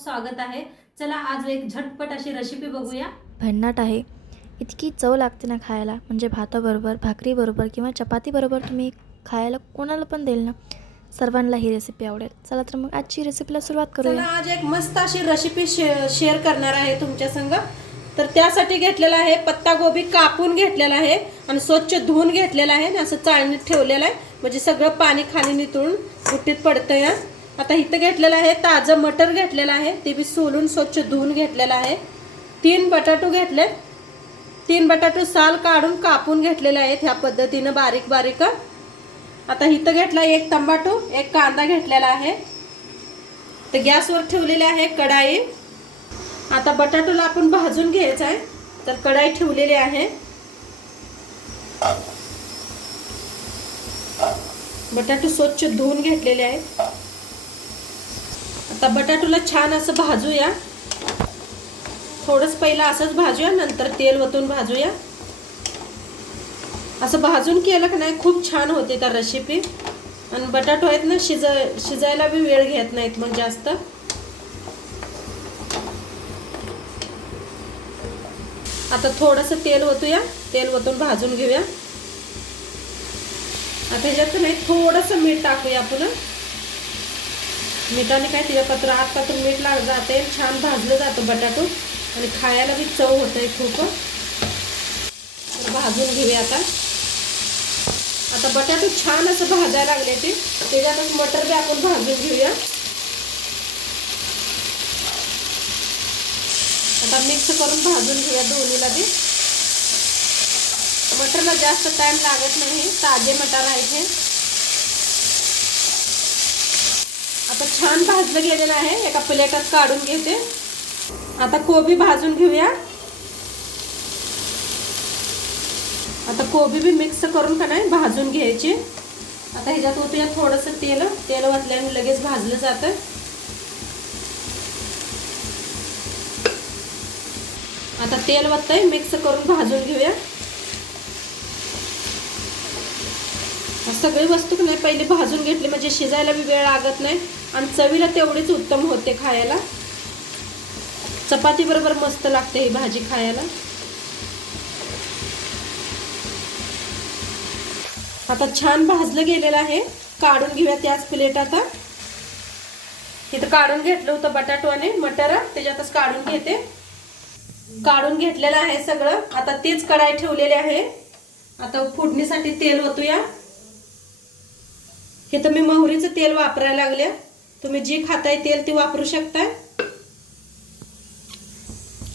खूप स्वागत आहे. चला आज एक झटपट अशी रेसिपी बघूया. भन्नाट आहे. इतकी चव लागते ना खायला. म्हणजे भाताबरोबर भाकरीबरोबर किंवा चपातीबरोबर तुम्ही खायला कोणाला पण देईल ना. सर्वांना ही रेसिपी आवडेल. चला तर मग आजची रेसिपीला सुरुवात चला करूया आज एक मस्त अशी रेसिपी शेअर करणार आहे तुमच्या संग. तर त्यासाठी घेतलेला आहे पत्ता गोबी कापून घेतलेला आहे आणि स्वच्छ धुवून घेतलेला आहे आणि असं चाळणीत ठेवलेलं आहे. म्हणजे सगळं पाणी खाली नितळून गुट्टीत पडतं या आता इथं घेतलेलं आहे ताजं मटर घेतलेलं आहे ते बी सोलून स्वच्छ धुवून घेतलेलं आहे. तीन बटाटो घेतले तीन बटाटो साल काढून कापून घेतलेले आहेत ह्या पद्धतीनं बारीक बारीक. आता इथं घेतला एक तंबाटू एक कांदा घेतलेला आहे. तर गॅसवर ठेवलेली आहे कढाई. आता बटाटोला आपण भाजून घ्यायचं आहे तर कढाई ठेवलेली आहे. बटाटो स्वच्छ धुवून घेतलेले आहेत. आता बटाटोला छान असं भाजूया. थोडंच पहिलं असंच भाजूया नंतर तेल वतून भाजूया. असं भाजून केलं का नाही खूप छान होते त्या रेसिपी आणि बटाटो आहेत ना शिज शिजायला बी वेळ घेत नाहीत मग जास्त. आता थोडंसं तेल ओतूया तेल ओतून भाजून घेऊया. आता ह्याच्यात नाही थोडंसं मीठ टाकूया आपण. मिठाने काय तिच्या पत्र मीठ लाग जाते. छान भाजलं जातं बटाटो आणि खायला बी चव होतंय खूप. तर भाजून घेऊया आता. आता बटाटो छान असं भाजायला लागले ते. त्याच्यातच मटर बी आपण भाजून घेऊया. आता मिक्स करून भाजून घेऊया दोन्हीला बी. मटरला जास्त टाइम लागत नाही. ताजे मटार आहेत हे. आता छान भाजलं गेलेलं आहे. एका प्लेटात काढून घेते. आता कोबी भाजून घेऊया. आता कोबी बी मिक्स करून का नाही भाजून घ्यायची. आता ह्याच्यात या थोडंसं तेल तेल वाचल्याने लगेच भाजलं जातं. आता तेल वतय मिक्स करून भाजून घेऊया. सगळी वस्तू नाही पहिले भाजून घेतली म्हणजे शिजायला बी वेळ लागत नाही. आणि चवीला तेवढीच उत्तम होते खायला. चपाती बरोबर मस्त लागते ही भाजी खायला. आता छान भाजलं गेलेलं आहे. काढून घेऊया त्याच प्लेट आता. इथं काढून घेतलं होतं बटाटो आणि मटर त्याच्यातच काढून घेते. काढून घेतलेलं आहे सगळं. आता तीच कढाई ठेवलेली आहे. आता फोडणीसाठी तेल ओतूया. हे तर मी मोहरीचं तेल वापरायला लागले. तुम्ही जी खाताय तेल ती वापरू शकताय.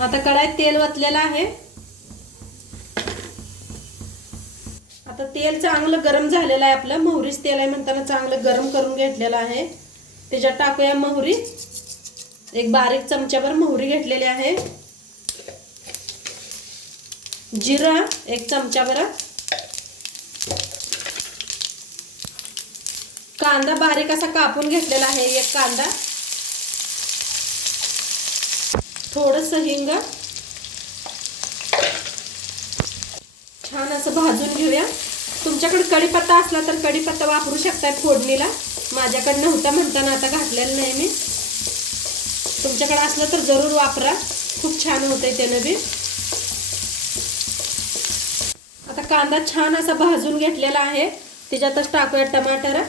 आता कढाईत तेल वतलेलं आहे. आता तेल चांगलं गरम झालेलं आहे आपलं. मोहरीच तेल आहे म्हणताना चांगलं गरम करून घेतलेलं आहे. त्याच्यात टाकूया मोहरी. एक बारीक चमच्याभर मोहरी घेतलेली आहे. जिरं एक चमच्याभर. कांदा बारीक असा कापून घेतलेला आहे एक कांदा. थोडस हिंग. छान असं भाजून घेऊया. तुमच्याकडे कढीपत्ता असला तर कढीपत्ता वापरू शकताय फोडणीला. माझ्याकडे नव्हता म्हणताना आता घातलेला नाही मी. तुमच्याकडे असलं तर जरूर वापरा. खूप छान होतंय त्यानं बी. आता कांदा छान असा भाजून घेतलेला आहे. त्याच्यातच टाकूया टमाटर.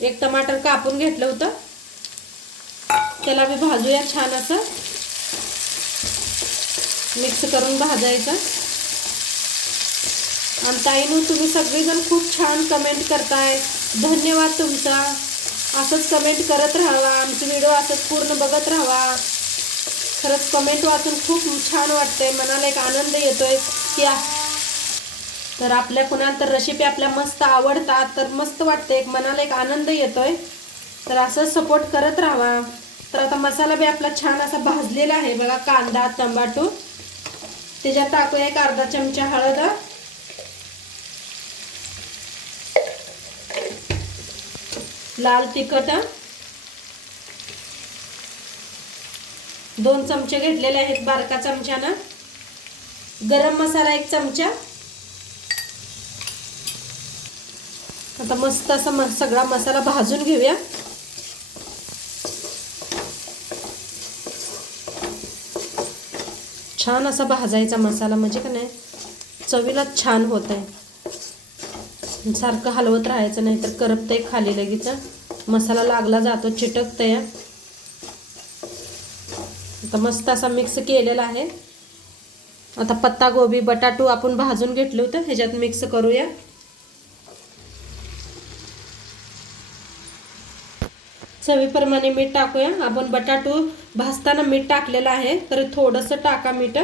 एक टमाटर कापून घेतलं होतं. त्याला मी भाजूया छान असं. मिक्स करून भाजायचं. आणि ताईनं तुम्ही सगळेजण खूप छान कमेंट करताय. धन्यवाद तुमचा. असंच कमेंट करत राहावा. आमचे व्हिडिओ असंच पूर्ण बघत राहावा. खरंच कमेंट वाचून खूप छान वाटतंय. मनाला एक आनंद येतोय की तर आपल्या कुणाला तर रेसिपी आपल्या मस्त आवडतात तर मस्त वाटते एक मनाला एक आनंद येतोय. तर असं सपोर्ट करत राहावा. तर आता मसाला बी आपला छान असा भाजलेला आहे. बघा कांदा टमाटो त्याच्यात टाकूया एक अर्धा चमचा हळद. लाल तिखट. दोन चमचे घेतलेले आहेत बारका चमच्यानं. गरम मसाला एक चमचा. आता मस्त असा म सगळा मसाला भाजून घेऊया. छान असा भाजायचा मसाला म्हणजे का नाही चवीला छान होत आहे सारखं हलवत राहायचं नाही तर करपत आहे खाली लगेच. मसाला लागला जातो चिटकतंय. आता मस्त असा मिक्स केलेला आहे. आता पत्ता गोबी बटाटू आपण भाजून घेतले होते ह्याच्यात मिक्स करूया. चवीप्रमाणे मीठ टाकूया. आपण बटाटू भाजताना मीठ टाकलेलं आहे. तर थोडंसं टाका मीठ.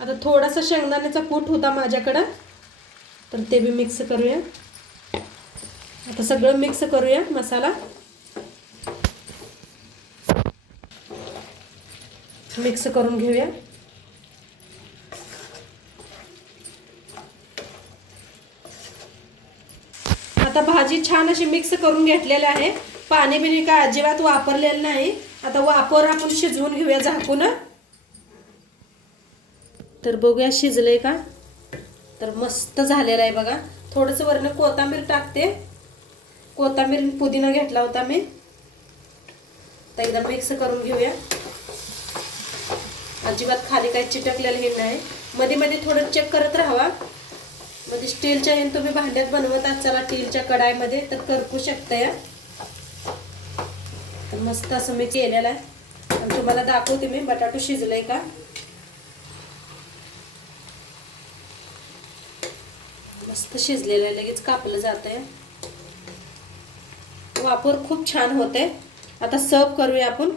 आता थोडासा शेंगदाण्याचा कूट होता माझ्याकडं. तर ते बी मिक्स करूया. आता सगळं मिक्स करूया मसाला. मिक्स करून घेऊया. आता भाजी छान अशी मिक्स करून घेतलेली आहे. पाणी बिणी काय अजिबात वापरलेलं नाही. आता वापर आपण शिजवून घेऊया झाकून. तर बघूया शिजलंय का? तर मस्त झालेलं आहे बघा. थोडंसं वरनं कोथांबीर टाकते. कोथांबीर पुदिना घेतला होता मी. तर एकदा मिक्स करून घेऊया. अजिबात खाली काही चिटकलेलं हे नाही. मध्ये मध्ये थोडं चेक करत राहावा. म्हणजे स्टीलच्या हे तुम्ही भांड्यात बनवत असाल स्टीलच्या कढाईमध्ये तर करकू शकता या तर मस्त असं मी केलेलं आहे. आणि तुम्हाला दाखवते मी बटाटो शिजलंय का? मस्त शिजलेलं आहे लगेच कापलं जात आहे वापर खूप छान होते आता सर्व करूया आपण.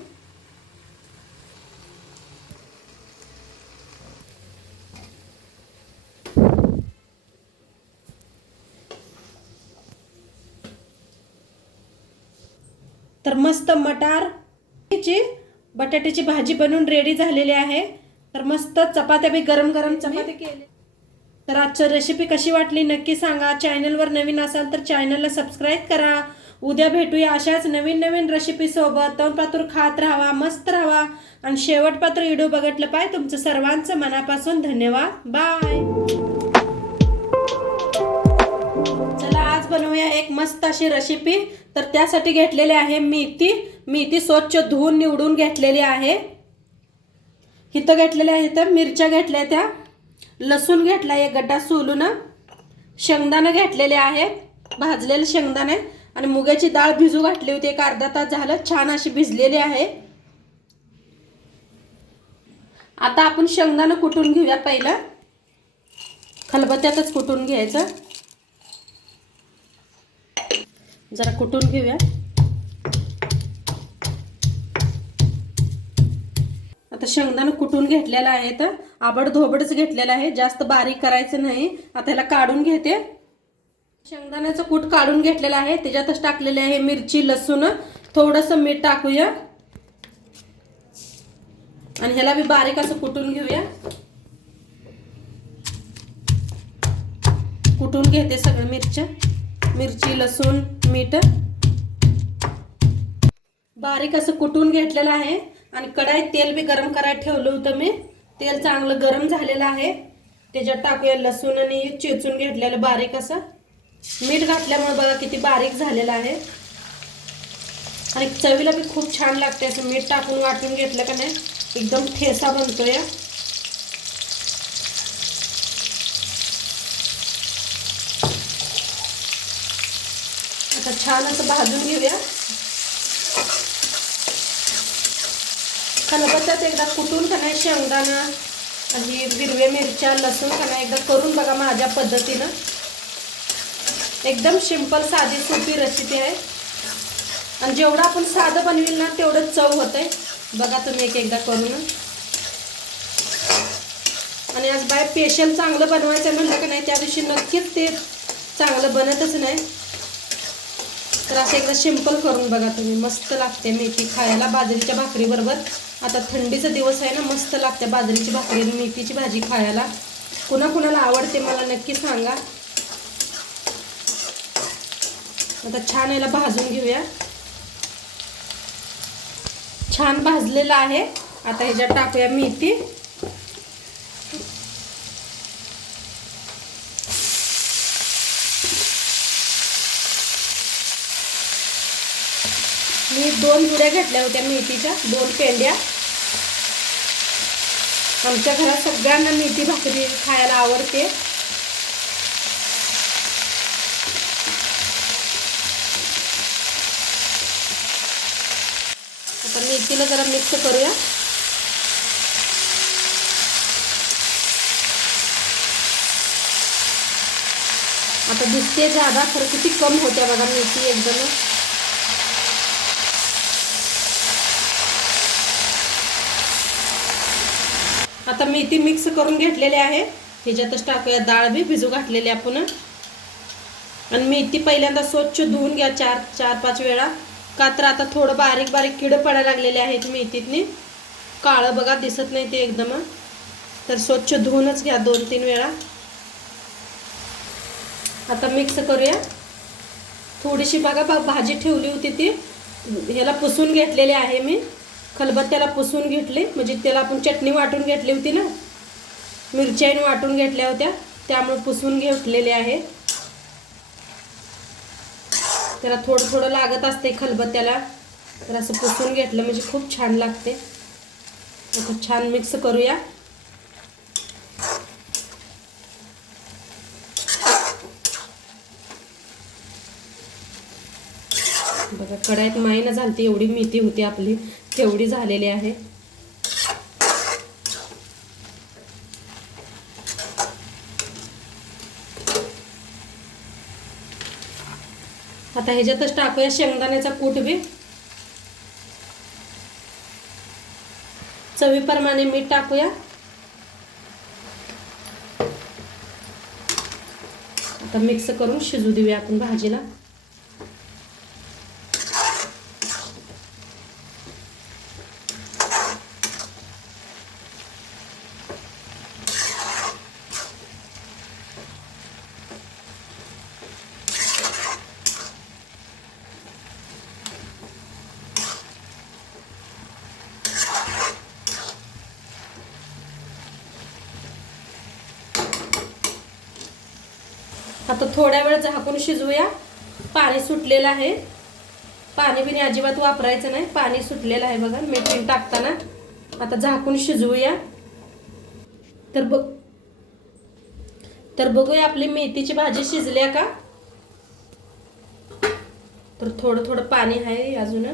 तर मस्त मटार ची बटाट्याची भाजी बनवून रेडी झालेली आहे. तर मस्त चपात्या बी गरम गरम चपात्या केले. तर आजची रेसिपी कशी वाटली नक्की सांगा. चॅनलवर नवीन असाल तर चॅनलला सबस्क्राईब करा. उद्या भेटूया अशाच नवीन नवीन रेसिपी सोबत. पातूर खात राहावा मस्त राहावा आणि शेवट पात्र व्हिडिओ बघितलं पाहिजे तुमचं सर्वांचं मनापासून धन्यवाद. बाय आज बनवूया एक मस्त अशी रेसिपी तर त्यासाठी घेतलेली आहे मेथी. मेथी स्वच्छ धुवून निवडून घेतलेली आहे. इथं घेतलेल्या आहे तर मिरच्या घेतल्या त्या. लसूण घेतला एक गड्डा सोलून. शेंगदाणं घेतलेले आहेत. भाजलेले शेंगदाणे. आणि मुगाची डाळ भिजू घातली होती एक अर्धा तास झालं. छान अशी भिजलेली आहे. आता आपण शेंगदाणं कुटून घेऊया पहिलं. खलबत्त्यातच कुटून घ्यायचं. जरा कुटून घेऊया. आता शेंगदाणं कुटून घेतलेलं आहे तर आबड धोबडच घेतलेलं आहे. जास्त बारीक करायचं नाही. आता ह्याला काढून घेते. शेंगदाण्याचं कूट काढून घेतलेलं आहे. त्याच्यातच टाकलेले आहे मिरची लसूण. थोडंसं मीठ टाकूया. आणि ह्याला बी बारीक असं कुटून घेऊया. कुटून घेते सगळं मिरच्या. मिरची लसूण मीठ. बारीक असं कुटून घेतलेलं आहे. आणि कढाईत तेल बी गरम करायला ठेवलं होतं मी. तेल चांगलं गरम झालेलं आहे. त्याच्यात टाकूया लसूण आणि चेचून घेतलेलं बारीक असं. मीठ घातल्यामुळे बघा किती बारीक झालेलं आहे. आणि चवीला बी खूप छान लागते असं मीठ टाकून वाटून घेतलं का नाही एकदम ठेसा बनतो या आता छान असं भाजून घेऊया. खलबत्त्यात एकदा कुटून का नाही शेंगदाणा आणि हिरव्या मिरच्या लसूण का नाही एकदा करून बघा माझ्या पद्धतीनं. एकदम सिंपल साधी सोपी रेसिपी आहे. आणि जेवढं आपण साधं बनवील ना तेवढं चव होत आहे बघा तुम्ही एक एकदा करून. आणि आज बाय स्पेशल चांगलं बनवायचं म्हणलं का नाही त्या दिवशी नक्कीच ते चांगलं बनतच नाही. तर असं एकदा सिंपल करून बघा तुम्ही. मस्त लागते मेथी खायला बाजरीच्या भाकरीबरोबर आता थंडीचा दिवस आहे ना मस्त लागते बाजरीची भाकरी मेथीची भाजी खायला. कुणा कुणाला आवडते मला नक्की सांगा. आता छान याला भाजून घेऊया. छान भाजलेलं आहे. आता ह्याच्यात टाकूया मेथी. मी दोन जुड्या घेतल्या होत्या मेथीच्या दोन पेंड्या. आमच्या घरात सगळ्यांना मेथी भाकरी खायला आवडते. आता मेथीला जरा मिक्स करूया. आता दिसते जादा खरं किती कम होत्या बघा मेथी एकदम आता मेथी मिक्स करून घेतलेली आहे. ह्याच्यातच टाकूया डाळ बी भिजू घातलेली आपण. आणि मेथी पहिल्यांदा स्वच्छ धुवून घ्या चार चार पाच वेळा. का तर आता थोडं बारीक बारीक किड पडायला लागलेले आहेत मेथीतनी. काळं बघा दिसत नाही ते एकदम. तर स्वच्छ धुवूनच घ्या दोन तीन वेळा. आता मिक्स करूया. थोडीशी बघा भाजी ठेवली होती ती. ह्याला पुसून घेतलेली आहे मी. खलबत्त्याला पुसून घेतले म्हणजे त्याला आपण चटणी वाटून घेतली होती ना? मिरच्याने वाटून घेतल्या होत्या त्यामुळे पुसून घेतलेले आहे. त्याला थोडं थोडं लागत असते खलबत्त्याला तर असं पुसून घेतलं म्हणजे खूप छान लागते. आता छान मिक्स करूया. बघा कढाईत माईना झालती एवढी मेथी होती आपली. तेवढी झालेली आहे. आता ह्याच्यातच टाकूया शेंगदाण्याचा कूट बी. चवीप्रमाणे मीठ टाकूया. आता मिक्स करून शिजू देऊया आपण भाजीला. आता थोड्या वेळ झाकून शिजवूया. पाणी सुटलेलं आहे. पाणी बिणी अजिबात वापरायचं नाही. पाणी सुटलेलं आहे बघा. मीठ टाकताना आता झाकून शिजवूया. तर बघ. तर बघूया आपली मेथीची भाजी शिजल्या का? तर थोडं थोडं पाणी आहे अजून.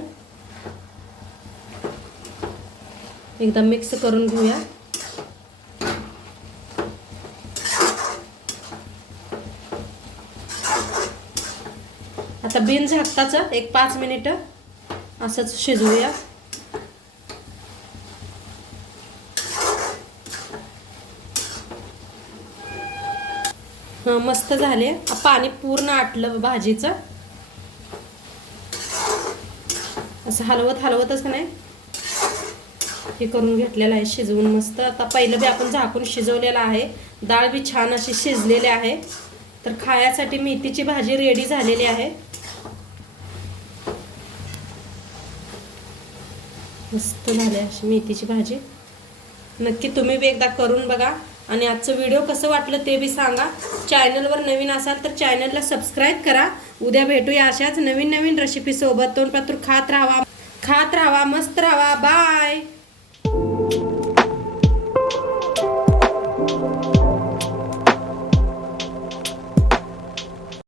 एकदा मिक्स करून घेऊया. आता बिन झाकताचं एक पाच मिनिटं असंच शिजवूया. मस्त झाले. पाणी पूर्ण आटलं भाजीचं. असं हलवत हलवतच नाही? हे करून घेतलेलं आहे शिजवून मस्त. आता पहिलं बी आपण झाकून शिजवलेलं आहे. डाळ बी छान अशी शिजलेली आहे. तर खायासाठी मेथीची भाजी रेडी झालेली आहे. मस्त झाली अशी मेथीची भाजी. नक्की तुम्ही बी एकदा करून बघा. आणि आजचं व्हिडिओ कसं वाटलं ते बी सांगा. चॅनलवर नवीन असाल तर चॅनलला सबस्क्राईब करा. उद्या भेटूया अशाच नवीन नवीन रेसिपीसोबत तोंडपातूर खात राहावा खात राहावा मस्त राहावा बाय